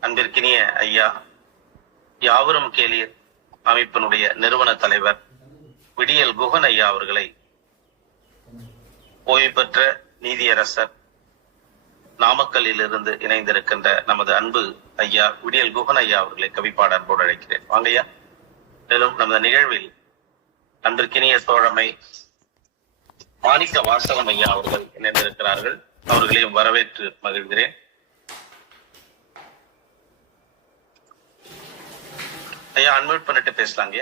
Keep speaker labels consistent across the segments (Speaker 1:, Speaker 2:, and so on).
Speaker 1: அன்பிற்கினிய ஐயா யாவரும் கேளீர். அமைப்பினுடைய நிறுவன தலைவர் விடியல் குகன் ஐயா அவர்களை ஓய்வு பெற்ற நீதியரசர் நாமக்கல்லில் இருந்து இணைந்திருக்கின்ற நமது அன்பு ஐயா விடியல் குகன் ஐயா அவர்களை கவிப்பாட அன்போடு அழைக்கிறேன். வாங்க ஐயா மேலும் நமது நிகழ்வில் அன்பிற்கினிய தோழமை மாணிக்க வாசகம் ஐயா அவர்கள் இணைந்திருக்கிறார்கள். அவர்களையும் வரவேற்று மகிழ்கிறேன். ஐயா அன்மியூட் பண்ணிட்டு பேசலாங்க.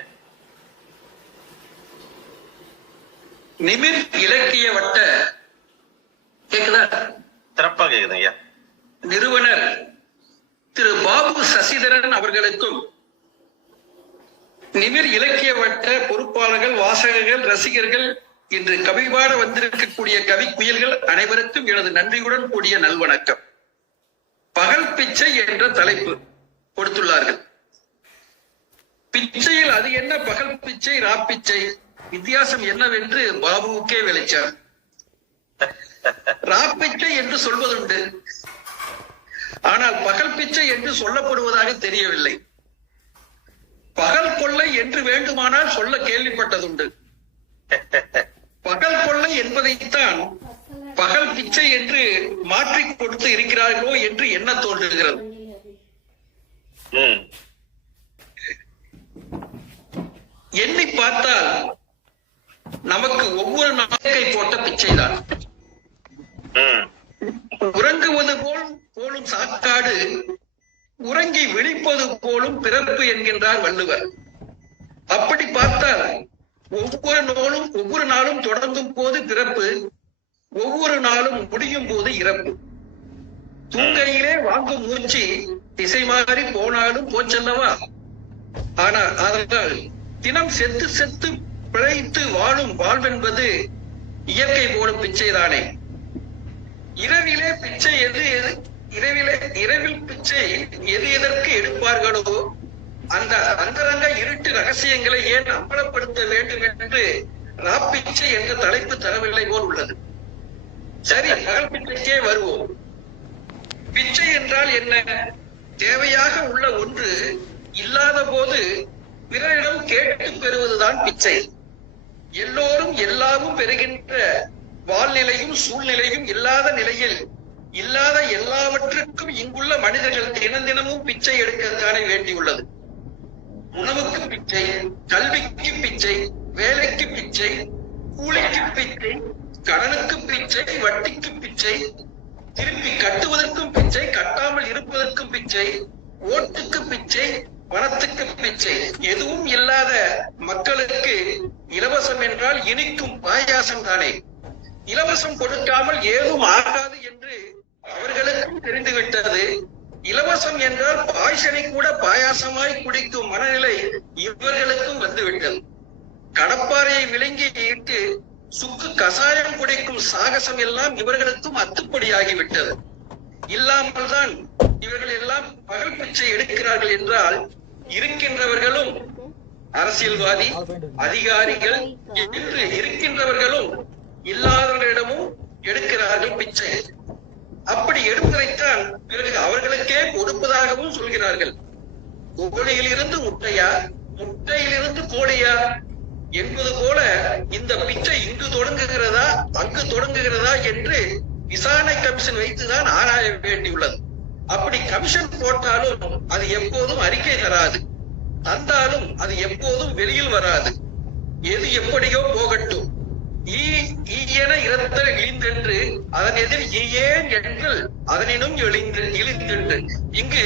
Speaker 2: நிமிர் இலக்கிய வட்ட கேக்குதா?
Speaker 1: சிறப்பாக கேக்குது ஐயா.
Speaker 2: நிறுவனர் திரு பாபு சசிதரன் அவர்களுக்கும் நிமிர் இலக்கிய வட்ட பொறுப்பாளர்கள் வாசகர்கள் ரசிகர்கள் இன்று கவிபாட வந்திருக்கக்கூடிய கவி குயில்கள் அனைவருக்கும் எனது நன்றியுடன் கூடிய நல்வணக்கம். பகல் பிச்சை என்ற தலைப்பு கொடுத்துள்ளார்கள். பிச்சையில் அது என்ன? பகல் பிச்சை ராப்பிச்சை வித்தியாசம் என்னவென்று பாபுவுக்கே விளைச்சார் ராப்பிச்சை என்று சொல்வதுண்டு. ஆனால் பகல் பிச்சை என்று சொல்லப்படுவதாக தெரியவில்லை. பகல் கொள்ளை என்று வேண்டுமானால் சொல்ல கேள்விப்பட்டதுண்டு. பகல் கொள்ளை என்பதைத்தான் பகல் பிச்சை என்று மாற்றி கொடுத்து இருக்கிறார்களோ என்று என்ன தோன்றுகிறது. பார்த்தால் நமக்கு ஒவ்வொரு நாளைக்கை போட்ட பிச்சைதான். உறங்குவது போல் போலும் சாக்காடு உறங்கி விழிப்பது போலும் பிறப்பு என்கின்றார் வள்ளுவர். அப்படி பார்த்தால் ஒவ்வொரு நாளும் ஒவ்வொரு நாளும் தொடங்கும் போது பிறப்பு ஒவ்வொரு நாளும் முடியும் போது இறப்பு. தூங்கையிலே வாங்கும் மூச்சு திசை மாறி போனாலும் போச்சல்லவா? ஆனால் அதனால் தினம் செத்து செத்து பிழைத்து வாழும் வாழ்வென்பது இயற்கை போடும் பிச்சைதானே. இரவிலே பிச்சை எது எது? இரவிலே இரவில் பிச்சை எது எதற்கு எடுப்பார்களோ அந்த அந்தரங்க இருட்டு ரகசியங்களை ஏன் அம்பலப்படுத்த வேண்டும் என்று ராப்பிச்சை என்ற தலைப்பு தரவில்லை போல் உள்ளது. சரி பகல் பிச்சைக்கே வருவோம். பிச்சை என்றால் என்ன? தேவையாக உள்ள ஒன்று இல்லாத போது பிறரிடம் கேட்டு பெறுவதுதான் பிச்சை. எல்லோரும் எல்லாமும் பெறுகின்ற வாழ்நிலையும் சூழ்நிலையும் இல்லாத நிலையில் இல்லாத எல்லாவற்றுக்கும் இங்குள்ள மனிதர்கள் தினம் தினமும் பிச்சை எடுக்கத்தானே வேண்டியுள்ளது. உணவுக்கு பிச்சை கல்விக்கு பிச்சை வேலைக்கு பிச்சை கூலிக்கு பிச்சை கடனுக்கு பிச்சை வட்டிக்கு பிச்சை திருப்பி கட்டுவதற்கும் பிச்சை கட்டாமல் இருப்பதற்கும் பிச்சை ஓட்டுக்கு பிச்சை பணத்துக்கு பிச்சை எதுவும் இல்லாத மக்களுக்கு இலவசம் என்றால் இனிக்கும் பாயாசம் தானே. இலவசம் கொடுக்காமல் ஏதும் ஆகாது என்று அவர்களுக்கும் தெரிந்துவிட்டது. இலவசம் என்றால் பாய்சனை கூட பாயாசமாய் குடிக்கும் மனநிலை இவர்களுக்கும் வந்துவிட்டது. கடப்பாறையை விழுங்கி இட்டு சுக்கு கசாயம் குடிக்கும் சாகசம் எல்லாம் இவர்களுக்கும் அத்துப்படியாகிவிட்டது. இல்லாமல் தான் இவர்கள் எல்லாம் பகல் பிச்சை எடுக்கிறார்கள் என்றால் இருக்கின்றவர்களும் அரசியல்வாதி அதிகாரிகள் என்று இருக்கின்றவர்களும் இல்லாதவர்களிடமும் எடுக்கிறார்கள் பிச்சை. அப்படி எடுப்பதைத்தான் பிறகு அவர்களுக்கே கொடுப்பதாகவும் சொல்கிறார்கள். கோழியில் இருந்து முட்டையா? முட்டையிலிருந்து கோழியா என்பது போல இந்த பிச்சை இங்கு தொடங்குகிறதா அங்கு தொடங்குகிறதா என்று விசாரணை கமிஷன் வைத்துதான் ஆராய வேண்டியுள்ளது. அப்படி கமிஷன் போட்டாலும் அது எப்போதும் அறிக்கை தராது. தந்தாலும் அது எப்போதும் வெளியில் வராது. எது எப்படியோ போகட்டும். ஈ ஈயென இறத்தல் இழிந்தென்று அதன் எதிர் ஈயேன் எண்கள் அதனினும் எழுந்து இழிந்தென்று. இங்கு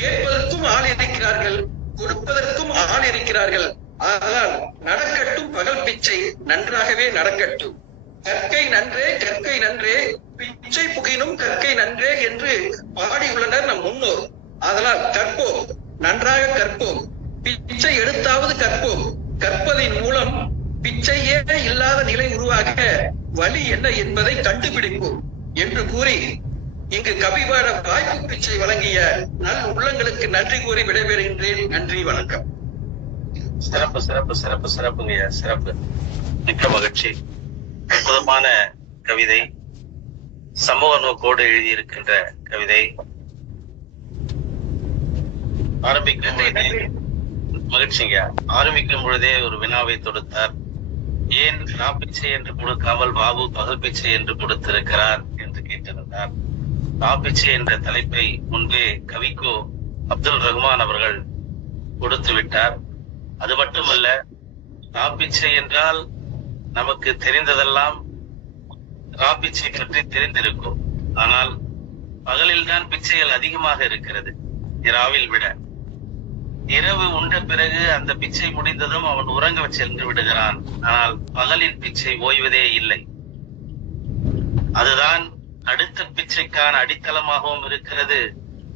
Speaker 2: கேட்பதற்கும் ஆள் இருக்கிறார்கள் கொடுப்பதற்கும் ஆள் இருக்கிறார்கள். ஆனால் நடக்கட்டும் பகல் பிச்சை நன்றாகவே நடக்கட்டும். கற்கை நன்றே கற்கை நன்றே பிச்சை புகினும் கற்கை நன்றே என்று பாடியுள்ளனர் நம் முன்னோர். அதனால் கற்போம் நன்றாக கற்போம் பிச்சை எடுத்தாவது கற்போம். கற்பதின் மூலம் பிச்சையே இல்லாத நிலை உருவாக வழி என்ன என்பதை கண்டுபிடிப்போம் என்று கூறி இங்கு கபிபாட வாய்ப்பு பிச்சை வழங்கிய நல் உள்ளங்களுக்கு நன்றி கூறி விடைபெறுகின்றேன். நன்றி வணக்கம்.
Speaker 1: சிறப்பு சிறப்பு சிறப்பு சிறப்புங்க சிறப்பு. மிக்க மகிழ்ச்சி. அற்புதமான கவிதை. சமூக நோக்கோடு எழுதியிருக்கின்ற கவிதை. ஆரம்பிக்கும் பொழுதே மகிழ்ச்சிங்க. ஆரம்பிக்கும் பொழுதே ஒரு வினாவை தொடுத்தார். ஏன் ராப்பிச்சை என்று கொடுக்காமல் பாபு பகல் பிச்சை என்று கொடுத்திருக்கிறார்? என்று கேட்டிருந்தார். ராப்பிச்சை என்ற தலைப்பை முன்பே கவிக்கோ அப்துல் ரஹ்மான் அவர்கள் கொடுத்து விட்டார். அது மட்டுமல்ல ராப்பிச்சை என்றால் நமக்கு தெரிந்ததெல்லாம் ராப்பிச்சை பற்றி தெரிந்திருக்கும். ஆனால் பகலில்தான் பிச்சைகள் அதிகமாக இருக்கிறது. இராவில் விட. இரவு உண்ட பிறகு அந்த பிச்சை முடிந்ததும் அவன் உறங்க சென்று விடுகிறான். ஆனால் பகலின் பிச்சை ஓய்வதே இல்லை. அதுதான் அடுத்த பிச்சைக்கான அடித்தளமாகவும் இருக்கிறது.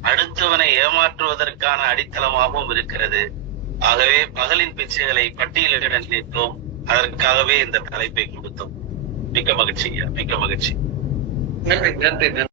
Speaker 1: அடுத்தவனை ஏமாற்றுவதற்கான அடித்தளமாகவும் இருக்கிறது. ஆகவே பகலின் பிச்சைகளை பட்டியலிட நினைத்தோம். அதற்காகவே இந்த தலைப்பை கொடுத்தோம். மிக்க மகிழ்ச்சிங்க மிக்க மகிழ்ச்சி
Speaker 2: நன்றி நன்றி நன்றி